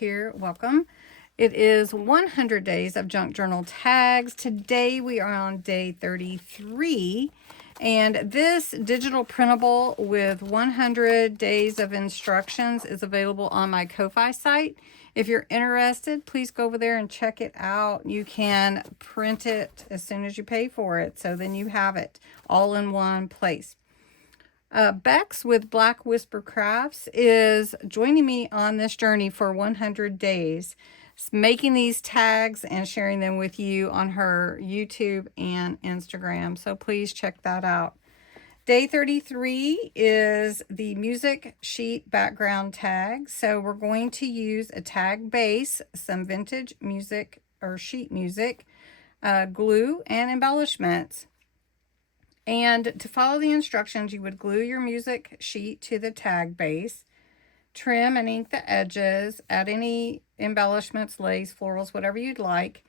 here, welcome. It is 100 days of junk journal tags. Today we are on day 33, and this digital printable with 100 days of instructions is available on my Ko-Fi site. If you're interested, please go over there and check it out. You can print it as soon as you pay for it, so then you have it all in one place. Bexx with Black Whisper Crafts is joining me on this journey for 100 days, making these tags and sharing them with you on her YouTube and Instagram. So please check that out. Day 33 is the music sheet background tag. So we're going to use a tag base, some vintage music or sheet music, glue, and embellishments. And to follow the instructions, you would glue your music sheet to the tag base, trim and ink the edges, add any embellishments, lace, florals, whatever you'd like.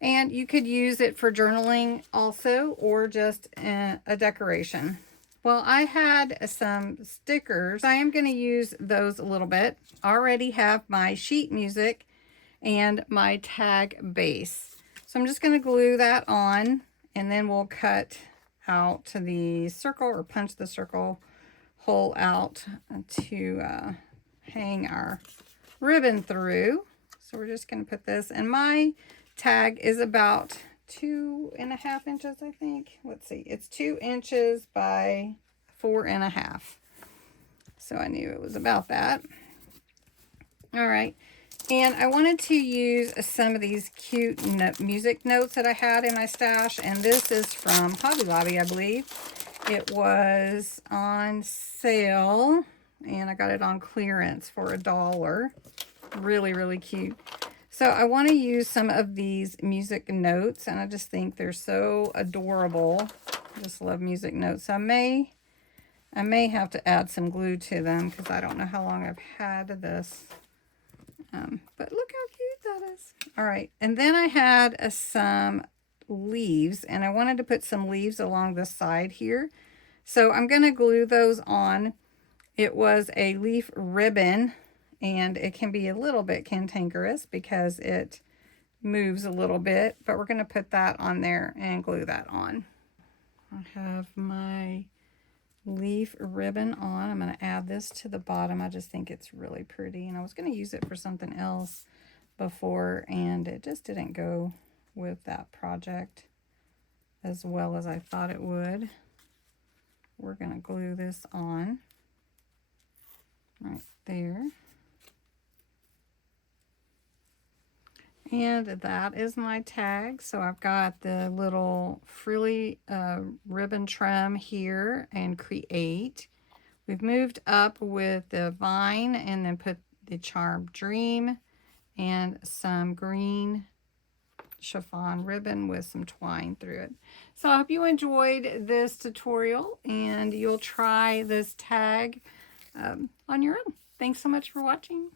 And you could use it for journaling also, or just a decoration. Well, I had some stickers. I am going to use those a little bit. I already have my sheet music and my tag base. So I'm just going to glue that on, and then we'll cut out to the circle, or punch the circle hole out to hang our ribbon through. So we're just going to put this, and my tag is about 2.5 inches, I think. Let's see, it's 2 inches by 4.5. So I knew it was about that. All right. And I wanted to use some of these cute music notes that I had in my stash. And this is from Hobby Lobby, I believe. It was on sale, and I got it on clearance for $1. Really, really cute. So I want to use some of these music notes, and I just think they're so adorable. I just love music notes. So I may have to add some glue to them, because I don't know how long I've had this. But look how cute that is. All right, and then I had some leaves, and I wanted to put some leaves along the side here. So I'm going to glue those on. It was a leaf ribbon, and it can be a little bit cantankerous because it moves a little bit, but we're going to put that on there and glue that on. I have my leaf ribbon on. I'm going to add this to the bottom. I just think it's really pretty, and I was going to use it for something else before, and it just didn't go with that project as well as I thought it would. We're going to glue this on right there. And that is my tag. So I've got the little frilly ribbon trim here and create. We've moved up with the vine and then put the Charmed Dream and some green chiffon ribbon with some twine through it. So I hope you enjoyed this tutorial, and you'll try this tag on your own. Thanks so much for watching.